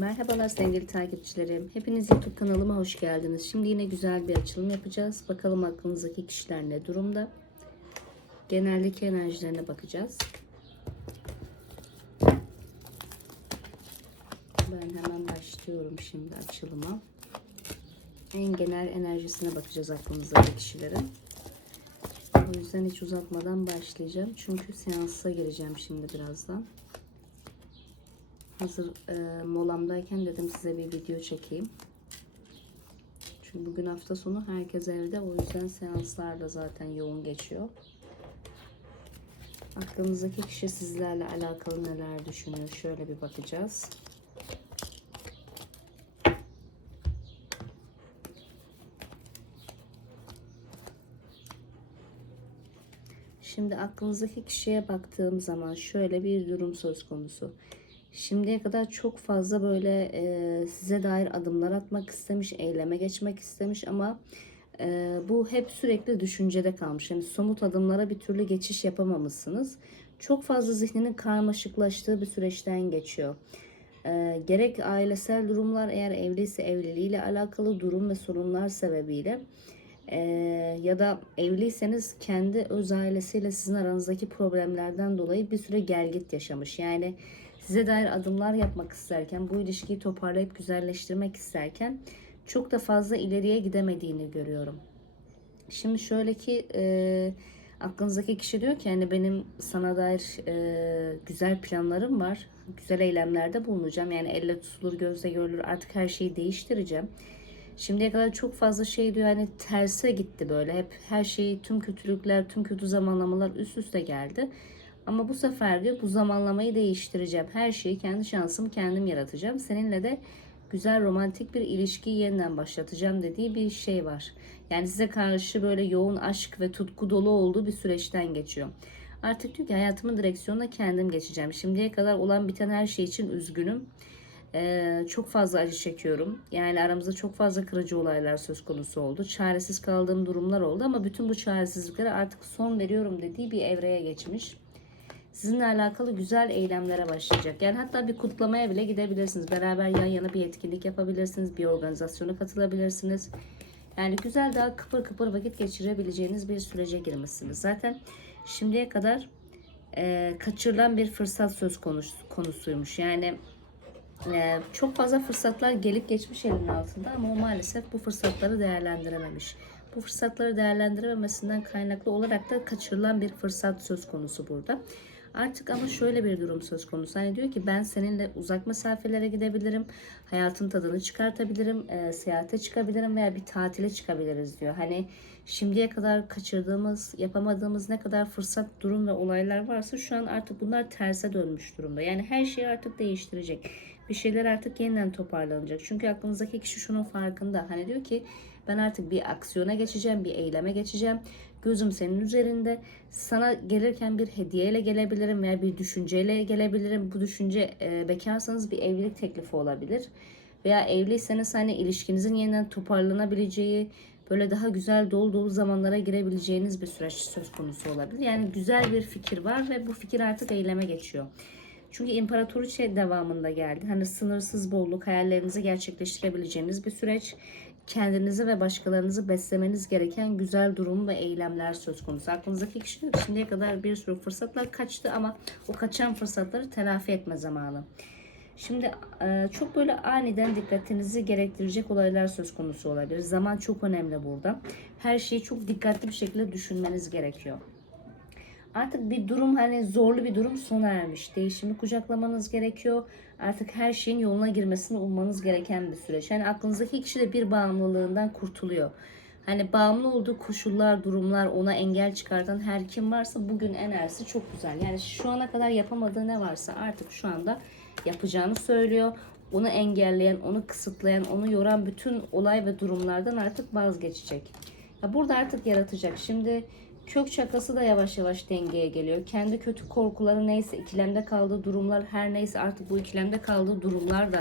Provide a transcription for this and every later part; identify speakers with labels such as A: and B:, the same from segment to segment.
A: Merhabalar sevgili takipçilerim. Hepiniz YouTube kanalıma hoş geldiniz. Şimdi yine güzel bir açılım yapacağız. Bakalım aklınızdaki kişiler ne durumda? Geneldeki enerjilerine bakacağız. Ben hemen başlıyorum şimdi açılıma. En genel enerjisine bakacağız aklınızdaki kişilerin. O yüzden hiç uzatmadan başlayacağım. Çünkü seansa gireceğim şimdi birazdan. Hazır e, molamdayken dedim size bir video çekeyim. Çünkü bugün hafta sonu herkes evde. O yüzden seanslar da zaten yoğun geçiyor. Aklınızdaki kişi sizlerle alakalı neler düşünüyor? Şöyle bir bakacağız. Şimdi aklınızdaki kişiye baktığım zaman şöyle bir durum söz konusu. Şimdiye kadar çok fazla böyle e, size dair adımlar atmak istemiş, eyleme geçmek istemiş ama e, bu hep sürekli düşüncede kalmış. Yani somut adımlara bir türlü geçiş yapamamışsınız. Çok fazla zihninin karmaşıklaştığı bir süreçten geçiyor. E, gerek ailesel durumlar eğer evliyse evliliğiyle alakalı durum ve sorunlar sebebiyle e, ya da evliyseniz kendi öz ailesiyle sizin aranızdaki problemlerden dolayı bir süre gelgit yaşamış. Yani size dair adımlar yapmak isterken, bu ilişkiyi toparlayıp güzelleştirmek isterken çok da fazla ileriye gidemediğini görüyorum. Şimdi şöyle ki e, aklınızdaki kişi diyor ki yani benim sana dair e, güzel planlarım var. Güzel eylemlerde bulunacağım. Yani elle tutulur, gözle görülür artık her şeyi değiştireceğim. Şimdiye kadar çok fazla şey diyor hani terse gitti böyle. Hep her şeyi tüm kötülükler, tüm kötü zamanlamalar üst üste geldi. Ama bu sefer diyor bu zamanlamayı değiştireceğim. Her şeyi kendi şansımı kendim yaratacağım. Seninle de güzel romantik bir ilişkiyi yeniden başlatacağım dediği bir şey var. Yani size karşı böyle yoğun aşk ve tutku dolu olduğu bir süreçten geçiyor. Artık diyor ki hayatımın direksiyonuna kendim geçeceğim. Şimdiye kadar olan biten her şey için üzgünüm. Ee, çok fazla acı çekiyorum. Yani aramızda çok fazla kırıcı olaylar söz konusu oldu. Çaresiz kaldığım durumlar oldu ama bütün bu çaresizliklere artık son veriyorum dediği bir evreye geçmiş sizinle alakalı güzel eylemlere başlayacak. Yani hatta bir kutlamaya bile gidebilirsiniz. Beraber yan yana bir etkinlik yapabilirsiniz. Bir organizasyona katılabilirsiniz. Yani güzel daha kıpır kıpır vakit geçirebileceğiniz bir sürece girmişsiniz. Zaten şimdiye kadar e, kaçırılan bir fırsat söz konusu, konusuymuş. Yani e, çok fazla fırsatlar gelip geçmiş elinin altında ama o maalesef bu fırsatları değerlendirememiş. Bu fırsatları değerlendirememesinden kaynaklı olarak da kaçırılan bir fırsat söz konusu burada. Artık ama şöyle bir durum söz konusu. Hani diyor ki ben seninle uzak mesafelere gidebilirim. Hayatın tadını çıkartabilirim. E, seyahate çıkabilirim veya bir tatile çıkabiliriz diyor. Hani şimdiye kadar kaçırdığımız, yapamadığımız ne kadar fırsat, durum ve olaylar varsa şu an artık bunlar terse dönmüş durumda. Yani her şeyi artık değiştirecek. Bir şeyler artık yeniden toparlanacak. Çünkü aklınızdaki kişi şunun farkında. Hani diyor ki ben artık bir aksiyona geçeceğim, bir eyleme geçeceğim. Gözüm senin üzerinde. Sana gelirken bir hediyeyle gelebilirim veya bir düşünceyle gelebilirim. Bu düşünce e, bekarsanız bir evlilik teklifi olabilir. Veya evliyseniz hani ilişkinizin yeniden toparlanabileceği, böyle daha güzel dolu dolu zamanlara girebileceğiniz bir süreç söz konusu olabilir. Yani güzel bir fikir var ve bu fikir artık eyleme geçiyor. Çünkü imparatoriçe devamında geldi. Hani sınırsız bolluk, hayallerinizi gerçekleştirebileceğiniz bir süreç kendinizi ve başkalarınızı beslemeniz gereken güzel durum ve eylemler söz konusu. Aklınızdaki kişi diyor şimdiye kadar bir sürü fırsatlar kaçtı ama o kaçan fırsatları telafi etme zamanı. Şimdi e, çok böyle aniden dikkatinizi gerektirecek olaylar söz konusu olabilir. Zaman çok önemli burada. Her şeyi çok dikkatli bir şekilde düşünmeniz gerekiyor. Artık bir durum hani zorlu bir durum sona ermiş. Değişimi kucaklamanız gerekiyor. Artık her şeyin yoluna girmesini ummanız gereken bir süreç. Yani aklınızdaki kişi de bir bağımlılığından kurtuluyor. Hani bağımlı olduğu koşullar, durumlar ona engel çıkartan her kim varsa bugün enerjisi çok güzel. Yani şu ana kadar yapamadığı ne varsa artık şu anda yapacağını söylüyor. Onu engelleyen, onu kısıtlayan, onu yoran bütün olay ve durumlardan artık vazgeçecek. Ya burada artık yaratacak. Şimdi Kök çakası da yavaş yavaş dengeye geliyor. Kendi kötü korkuları neyse ikilemde kaldığı durumlar her neyse artık bu ikilemde kaldığı durumlar da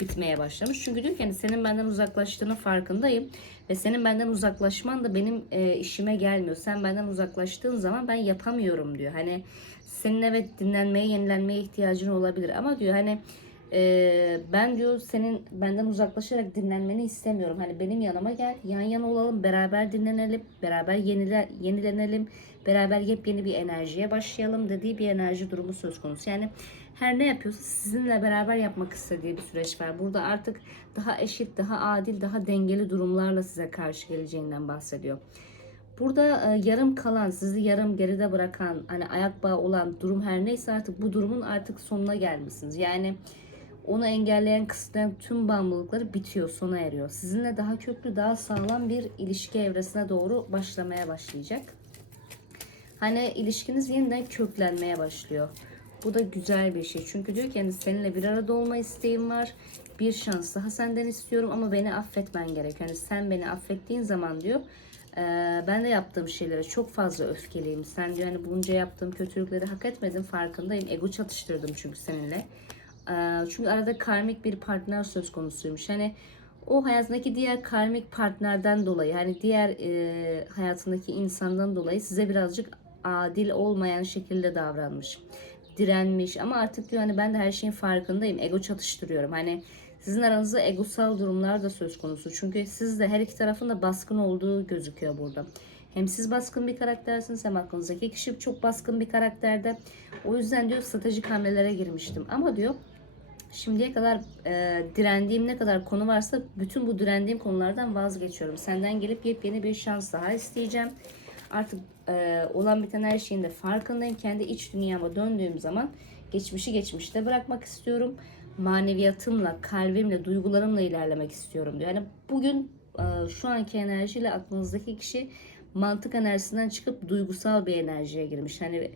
A: bitmeye başlamış. Çünkü diyor ki hani senin benden uzaklaştığını farkındayım ve senin benden uzaklaşman da benim e, işime gelmiyor. Sen benden uzaklaştığın zaman ben yapamıyorum diyor. Hani senin evet dinlenmeye, yenilenmeye ihtiyacın olabilir ama diyor hani Ee, ben diyor senin benden uzaklaşarak dinlenmeni istemiyorum. Hani benim yanıma gel, yan yana olalım, beraber dinlenelim, beraber yenile, yenilenelim, beraber yepyeni bir enerjiye başlayalım dediği bir enerji durumu söz konusu. Yani her ne yapıyorsa sizinle beraber yapmak istediği bir süreç var. Burada artık daha eşit, daha adil, daha dengeli durumlarla size karşı geleceğinden bahsediyor. Burada e, yarım kalan, sizi yarım geride bırakan, hani ayak bağı olan durum her neyse artık bu durumun artık sonuna gelmişsiniz. Yani onu engelleyen, kısıtlayan tüm bağımlılıkları bitiyor, sona eriyor. Sizinle daha köklü, daha sağlam bir ilişki evresine doğru başlamaya başlayacak. Hani ilişkiniz yeniden köklenmeye başlıyor. Bu da güzel bir şey. Çünkü diyor ki hani seninle bir arada olma isteğim var. Bir şans daha senden istiyorum ama beni affetmen gerek. Hani sen beni affettiğin zaman diyor ee, ben de yaptığım şeylere çok fazla öfkeliyim. Sen diyor hani bunca yaptığım kötülükleri hak etmedim farkındayım. Ego çatıştırdım çünkü seninle. Ee, çünkü arada karmik bir partner söz konusuymuş. Hani o hayatındaki diğer karmik partnerden dolayı hani diğer e, hayatındaki insandan dolayı size birazcık adil olmayan şekilde davranmış. Direnmiş ama artık diyor hani ben de her şeyin farkındayım. Ego çatıştırıyorum. Hani sizin aranızda egosal durumlar da söz konusu. Çünkü siz de her iki tarafın da baskın olduğu gözüküyor burada. Hem siz baskın bir karaktersiniz hem aklınızdaki kişi çok baskın bir karakterde. O yüzden diyor stratejik hamlelere girmiştim. Ama diyor şimdiye kadar e, direndiğim ne kadar konu varsa bütün bu direndiğim konulardan vazgeçiyorum. Senden gelip yepyeni bir şans daha isteyeceğim. Artık e, olan biten her şeyin de farkındayım. Kendi iç dünyama döndüğüm zaman geçmişi geçmişte bırakmak istiyorum. Maneviyatımla, kalbimle, duygularımla ilerlemek istiyorum diyor. Yani bugün e, şu anki enerjiyle aklınızdaki kişi mantık enerjisinden çıkıp duygusal bir enerjiye girmiş. Hani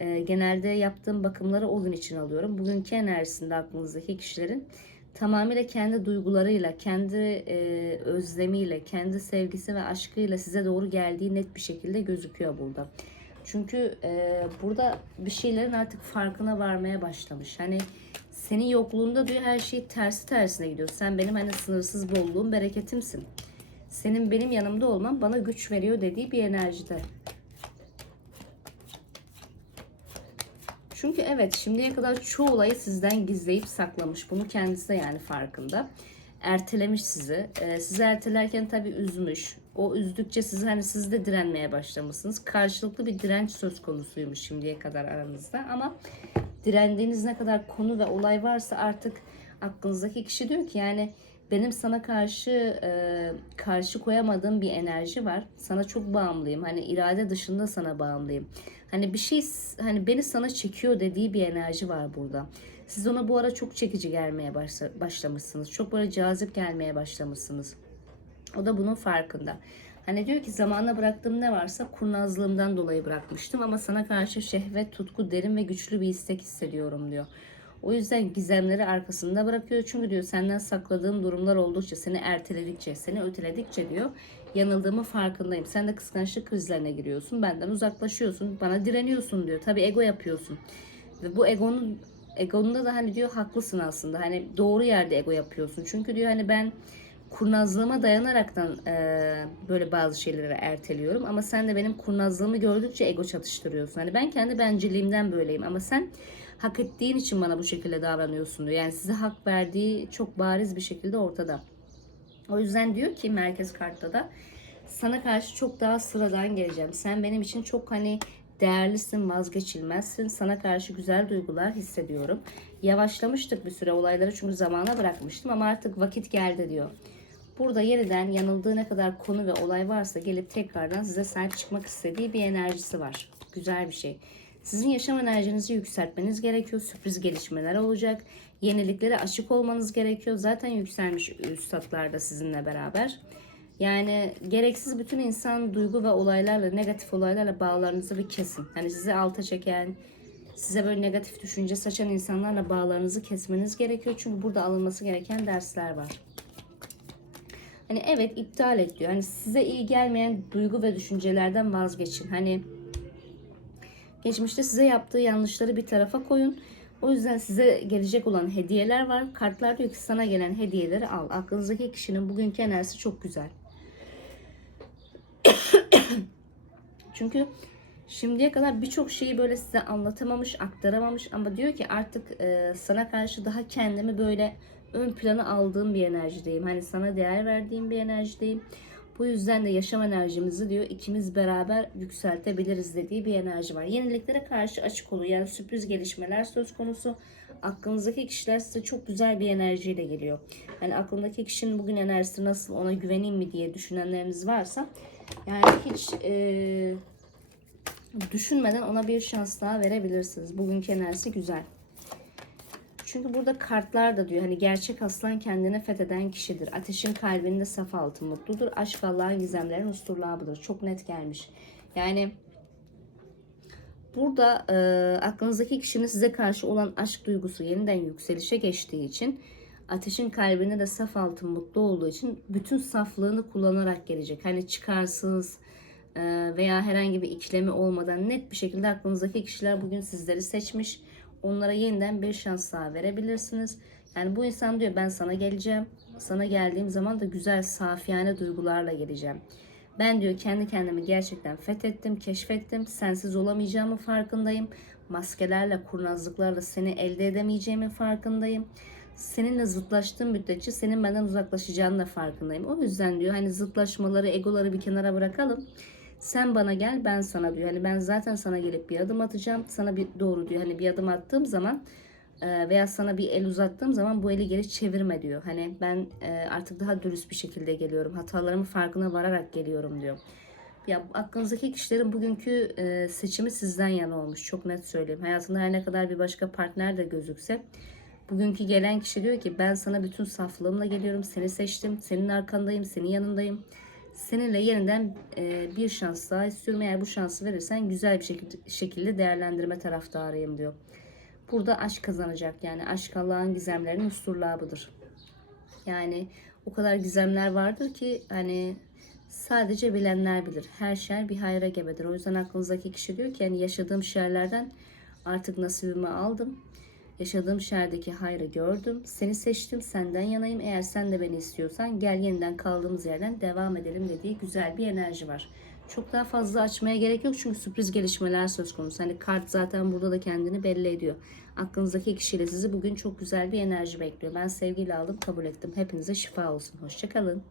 A: e, genelde yaptığım bakımları o gün için alıyorum. Bugünkü enerjisinde aklınızdaki kişilerin tamamıyla kendi duygularıyla, kendi e, özlemiyle, kendi sevgisi ve aşkıyla size doğru geldiği net bir şekilde gözüküyor burada. Çünkü e, burada bir şeylerin artık farkına varmaya başlamış. Hani senin yokluğunda diyor her şey tersi tersine gidiyor. Sen benim hani sınırsız bolluğum, bereketimsin. Senin benim yanımda olman bana güç veriyor dediği bir enerjide. Çünkü evet şimdiye kadar çoğu olayı sizden gizleyip saklamış. Bunu kendisi de yani farkında. Ertelemiş sizi. Ee, sizi ertelerken tabii üzmüş. O üzdükçe siz hani siz de direnmeye başlamışsınız. Karşılıklı bir direnç söz konusuymuş şimdiye kadar aranızda. Ama direndiğiniz ne kadar konu ve olay varsa artık aklınızdaki kişi diyor ki yani benim sana karşı e, karşı koyamadığım bir enerji var. Sana çok bağımlıyım. Hani irade dışında sana bağımlıyım. Hani bir şey hani beni sana çekiyor dediği bir enerji var burada. Siz ona bu ara çok çekici gelmeye başla, başlamışsınız. Çok böyle cazip gelmeye başlamışsınız. O da bunun farkında. Hani diyor ki zamanla bıraktığım ne varsa kurnazlığımdan dolayı bırakmıştım ama sana karşı şehvet, tutku, derin ve güçlü bir istek hissediyorum diyor. O yüzden gizemleri arkasında bırakıyor. Çünkü diyor senden sakladığım durumlar oldukça, seni erteledikçe, seni öteledikçe diyor yanıldığımı farkındayım. Sen de kıskançlık krizlerine giriyorsun. Benden uzaklaşıyorsun. Bana direniyorsun diyor. Tabii ego yapıyorsun. Ve bu egonun egonunda da hani diyor haklısın aslında. Hani doğru yerde ego yapıyorsun. Çünkü diyor hani ben kurnazlığıma dayanaraktan e, böyle bazı şeyleri erteliyorum. Ama sen de benim kurnazlığımı gördükçe ego çatıştırıyorsun. Hani ben kendi bencilliğimden böyleyim. Ama sen hak ettiğin için bana bu şekilde davranıyorsun diyor. Yani size hak verdiği çok bariz bir şekilde ortada. O yüzden diyor ki merkez kartta da sana karşı çok daha sıradan geleceğim. Sen benim için çok hani değerlisin, vazgeçilmezsin. Sana karşı güzel duygular hissediyorum. Yavaşlamıştık bir süre olayları çünkü zamana bırakmıştım ama artık vakit geldi diyor. Burada yeniden yanıldığı ne kadar konu ve olay varsa gelip tekrardan size sahip çıkmak istediği bir enerjisi var. Güzel bir şey. Sizin yaşam enerjinizi yükseltmeniz gerekiyor. Sürpriz gelişmeler olacak. Yeniliklere açık olmanız gerekiyor. Zaten yükselmiş üstadlar da sizinle beraber. Yani gereksiz bütün insan duygu ve olaylarla, negatif olaylarla bağlarınızı bir kesin. Hani sizi alta çeken, size böyle negatif düşünce saçan insanlarla bağlarınızı kesmeniz gerekiyor. Çünkü burada alınması gereken dersler var. Hani evet iptal et diyor. Hani size iyi gelmeyen duygu ve düşüncelerden vazgeçin. Hani geçmişte size yaptığı yanlışları bir tarafa koyun. O yüzden size gelecek olan hediyeler var. Kartlar diyor ki sana gelen hediyeleri al. Aklınızdaki kişinin bugünkü enerjisi çok güzel. Çünkü Şimdiye kadar birçok şeyi böyle size anlatamamış, aktaramamış ama diyor ki artık e, sana karşı daha kendimi böyle ön plana aldığım bir enerjideyim. Hani sana değer verdiğim bir enerjideyim. Bu yüzden de yaşam enerjimizi diyor ikimiz beraber yükseltebiliriz dediği bir enerji var. Yeniliklere karşı açık olun. Yani sürpriz gelişmeler söz konusu. Aklınızdaki kişiler size çok güzel bir enerjiyle geliyor. Hani aklındaki kişinin bugün enerjisi nasıl ona güveneyim mi diye düşünenleriniz varsa yani hiç e, düşünmeden ona bir şans daha verebilirsiniz. Bugünkü enerjisi güzel. Çünkü burada kartlar da diyor hani gerçek aslan kendine fetheden kişidir. Ateşin kalbinde saf altı mutludur. Aşk Allah'ın gizemlerin usturlabıdır. Çok net gelmiş. Yani burada e, aklınızdaki kişinin size karşı olan aşk duygusu yeniden yükselişe geçtiği için ateşin kalbinde de saf altın mutlu olduğu için bütün saflığını kullanarak gelecek. Hani çıkarsız e, veya herhangi bir ikilemi olmadan net bir şekilde aklınızdaki kişiler bugün sizleri seçmiş. Onlara yeniden bir şans daha verebilirsiniz. Yani bu insan diyor ben sana geleceğim. Sana geldiğim zaman da güzel safiyane duygularla geleceğim. Ben diyor kendi kendimi gerçekten fethettim, keşfettim. Sensiz olamayacağımın farkındayım. Maskelerle, kurnazlıklarla seni elde edemeyeceğimin farkındayım. Seninle zıtlaştığım müddetçe senin benden uzaklaşacağının da farkındayım. O yüzden diyor hani zıtlaşmaları, egoları bir kenara bırakalım. Sen bana gel ben sana diyor. Hani ben zaten sana gelip bir adım atacağım. Sana bir doğru diyor. Hani bir adım attığım zaman e, veya sana bir el uzattığım zaman bu eli geri çevirme diyor. Hani ben e, artık daha dürüst bir şekilde geliyorum. Hatalarımın farkına vararak geliyorum diyor. Ya aklınızdaki kişilerin bugünkü e, seçimi sizden yana olmuş. Çok net söyleyeyim. Hayatında her ne kadar bir başka partner de gözükse bugünkü gelen kişi diyor ki ben sana bütün saflığımla geliyorum. Seni seçtim. Senin arkandayım. Senin yanındayım. Seninle yeniden e, bir şans daha istiyorum. Eğer bu şansı verirsen güzel bir şekilde, şekilde değerlendirme taraftarıyım diyor. Burada aşk kazanacak. Yani aşk Allah'ın gizemlerinin usturlabıdır. Yani o kadar gizemler vardır ki hani sadece bilenler bilir. Her şer bir hayra gebedir. O yüzden aklınızdaki kişi diyor ki yani yaşadığım şerlerden artık nasibimi aldım. Yaşadığım şerdeki hayrı gördüm. Seni seçtim, senden yanayım. Eğer sen de beni istiyorsan gel yeniden kaldığımız yerden devam edelim dediği güzel bir enerji var. Çok daha fazla açmaya gerek yok çünkü sürpriz gelişmeler söz konusu. Hani kart zaten burada da kendini belli ediyor. Aklınızdaki kişiyle sizi bugün çok güzel bir enerji bekliyor. Ben sevgiyle aldım, kabul ettim. Hepinize şifa olsun. Hoşçakalın.